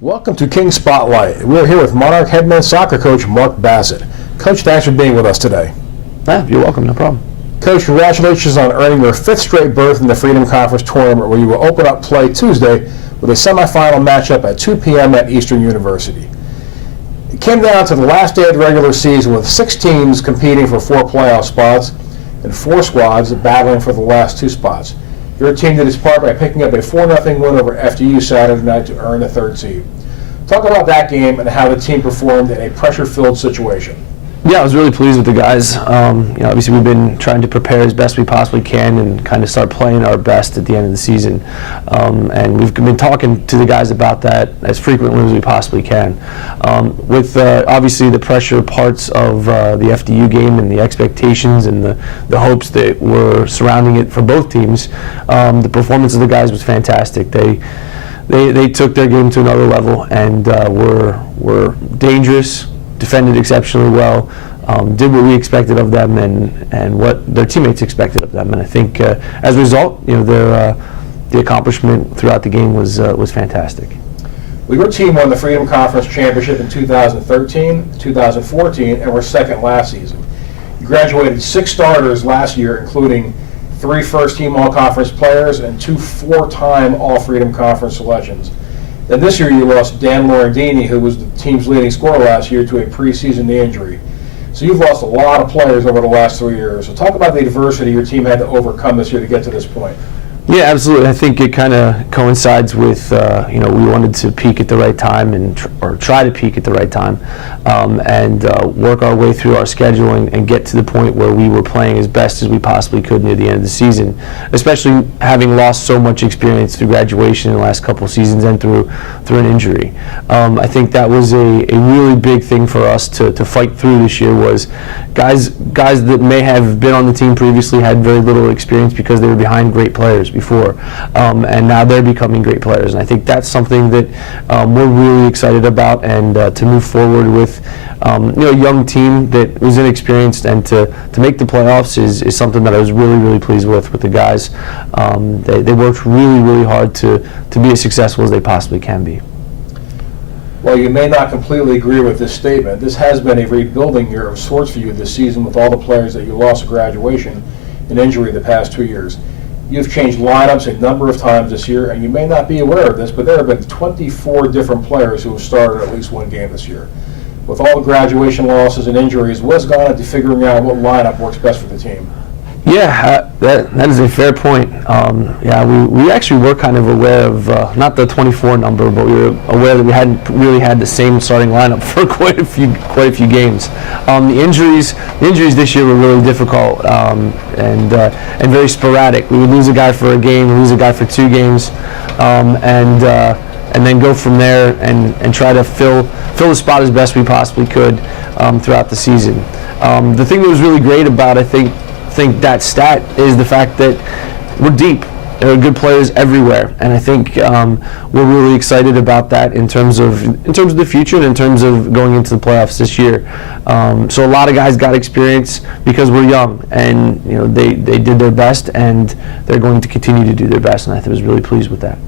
Welcome to King Spotlight. We're here with Monarch head men's soccer coach Mark Bassett. Coach, thanks for being with us today. You're welcome, no problem. Coach, congratulations on earning your 5th straight berth in the Freedom Conference tournament, where you will open up play Tuesday with a semifinal matchup at 2 p.m. at Eastern University. It came down to the last day of the regular season with 6 teams competing for 4 playoff spots and 4 squads battling for the last 2 spots. Your team did its part by picking up a 4-0 win over FDU Saturday night to earn the 3rd seed. Talk about that game and how the team performed in a pressure-filled situation. Yeah, I was really pleased with the guys. Obviously we've been trying to prepare as best we possibly can and kind of start playing our best at the end of the season. And we've been talking to the guys about that as frequently as we possibly can. With obviously the pressure parts of the FDU game and the expectations and the hopes that were surrounding it for both teams, the performance of the guys was fantastic. They took their game to another level and were dangerous, defended exceptionally well, did what we expected of them and what their teammates expected of them. And I think as a result, the accomplishment throughout the game was fantastic. Well, your team won the Freedom Conference Championship in 2013, 2014, and were second last season. You graduated 6 starters last year, including 3 first-team All-Conference players and 2 4-time All-Freedom Conference selections. Then this year you lost Dan Lorendini, who was the team's leading scorer last year, to a preseason knee injury. So you've lost a lot of players over the last 3 years. So talk about the adversity your team had to overcome this year to get to this point. Yeah, absolutely. I think it kind of coincides with, we wanted to peak at the right time or try to peak at the right time and work our way through our schedule and get to the point where we were playing as best as we possibly could near the end of the season, especially having lost so much experience through graduation in the last couple of seasons and through an injury. I think that was a really big thing for us to fight through this year. Was guys that may have been on the team previously had very little experience because they were behind great players before, and now they're becoming great players. And I think that's something that we're really excited about, and to move forward with a young team that was inexperienced and to make the playoffs is something that I was really pleased with the guys. They worked really hard to be as successful as they possibly can be. Well, you may not completely agree with this statement. This has been a rebuilding year of sorts for you this season with all the players that you lost to graduation and injury the past 2 years. You've changed lineups a number of times this year, and you may not be aware of this, but there have been 24 different players who have started at least one game this year. With all the graduation losses and injuries, what's gone into figuring out what lineup works best for the team? Yeah, that is a fair point. We actually were kind of aware of not the 24 number, but we were aware that we hadn't really had the same starting lineup for quite a few games. The injuries this year were really difficult and very sporadic. We would lose a guy for a game, lose a guy for 2 games, and then go from there and try to fill the spot as best we possibly could throughout the season. The thing that was really great about, I think that stat is the fact that we're deep. There are good players everywhere, and I think we're really excited about that in terms of the future and in terms of going into the playoffs this year. So a lot of guys got experience because we're young, and they did their best, and they're going to continue to do their best, and I was really pleased with that.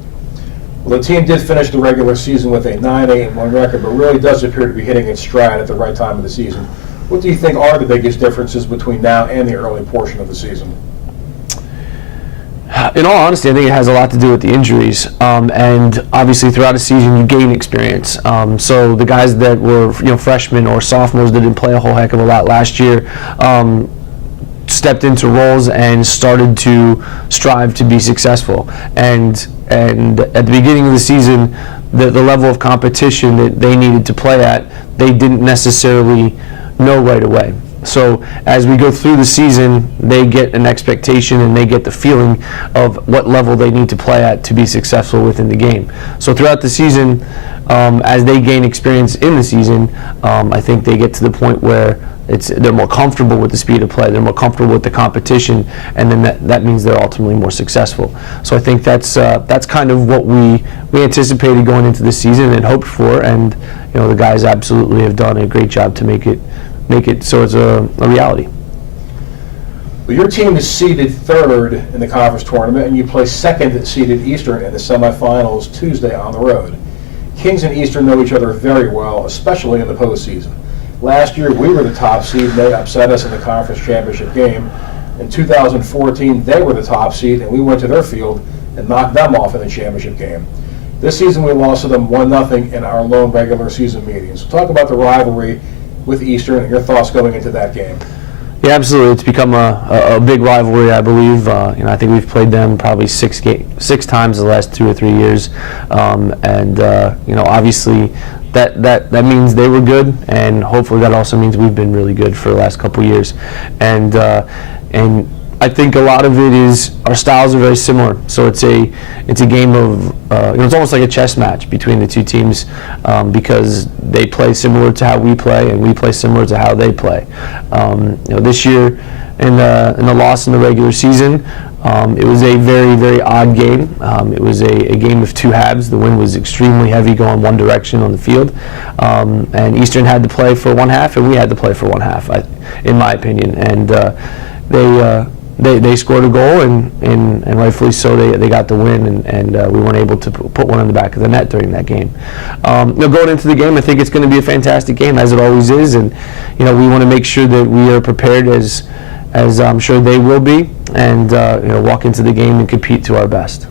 Well, the team did finish the regular season with a 9-8-1 record, but really does appear to be hitting its stride at the right time of the season. What do you think are the biggest differences between now and the early portion of the season? In all honesty, I think it has a lot to do with the injuries, and obviously throughout a season you gain experience. So the guys that were freshmen or sophomores that didn't play a whole heck of a lot last year stepped into roles and started to strive to be successful. And at the beginning of the season, the level of competition that they needed to play at, they didn't necessarily know right away. So as we go through the season, they get an expectation and they get the feeling of what level they need to play at to be successful within the game. So throughout the season, as they gain experience in the season, I think they get to the point where they're more comfortable with the speed of play, they're more comfortable with the competition, and then that means they're ultimately more successful. So I think that's kind of what we anticipated going into the season and hoped for, and the guys absolutely have done a great job to make it so it's a reality. Well, your team is seeded 3rd in the conference tournament, and you play 2nd seeded Eastern in the semifinals Tuesday on the road. Kings and Eastern know each other very well, especially in the postseason. Last year, we were the top seed, and they upset us in the conference championship game. In 2014, they were the top seed, and we went to their field and knocked them off in the championship game. This season, we lost to them 1-0 in our lone regular season meetings. So talk about the rivalry with Eastern and your thoughts going into that game. Yeah, absolutely. It's become a big rivalry, I believe. I think we've played them probably six times the last 2 or 3 years, obviously that means they were good, and hopefully that also means we've been really good for the last couple of years, and I think a lot of it is our styles are very similar. So it's a game of it's almost like a chess match between the two teams, because they play similar to how we play and we play similar to how they play. This year in the loss in the regular season, it was a very, very odd game. It was a game of two halves. The wind was extremely heavy going one direction on the field, and Eastern had to play for one half and we had to play for one half, in my opinion. And they scored a goal, and rightfully so, they got the win, and we weren't able to put one in the back of the net during that game. Going into the game, I think it's going to be a fantastic game, as it always is, and we want to make sure that we are prepared as I'm sure they will be, and walk into the game and compete to our best.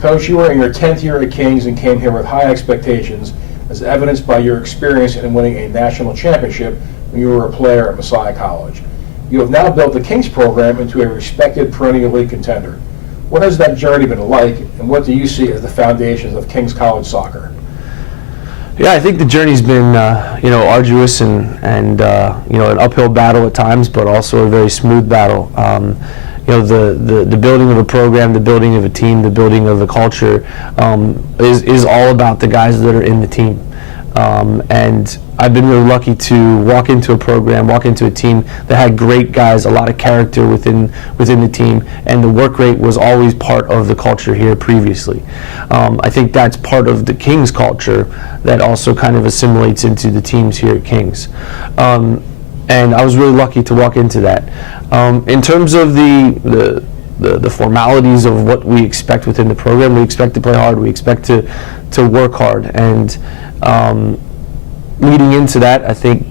Coach, you were in your 10th year at Kings and came here with high expectations, as evidenced by your experience in winning a national championship when you were a player at Messiah College. You have now built the Kings program into a respected perennial league contender. What has that journey been like, and what do you see as the foundations of Kings College soccer? Yeah, I think the journey's been arduous and an uphill battle at times, but also a very smooth battle. The building of a program, the building of a team, the building of a culture is all about the guys that are in the team. And I've been really lucky to walk into a program, walk into a team that had great guys, a lot of character within the team, and the work rate was always part of the culture here previously. I think that's part of the Kings culture that also kind of assimilates into the teams here at Kings. And I was really lucky to walk into that. In terms of the formalities of what we expect within the program, we expect to play hard, we expect to work hard, and leading into that, I think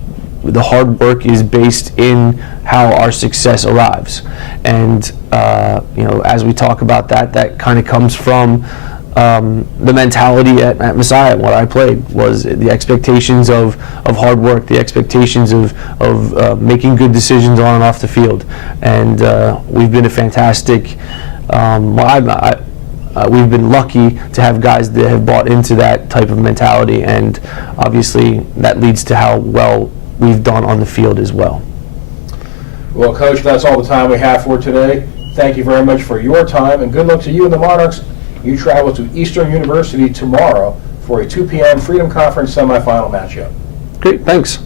the hard work is based in how our success arrives. And as we talk about that kind of comes from the mentality at Messiah. What I played was the expectations of hard work, the expectations of making good decisions on and off the field. And we've been a fantastic. We've been lucky to have guys that have bought into that type of mentality, and obviously that leads to how well we've done on the field as well. Well, Coach, that's all the time we have for today. Thank you very much for your time, and good luck to you and the Monarchs. You travel to Eastern University tomorrow for a 2 p.m. Freedom Conference semifinal matchup. Great, thanks.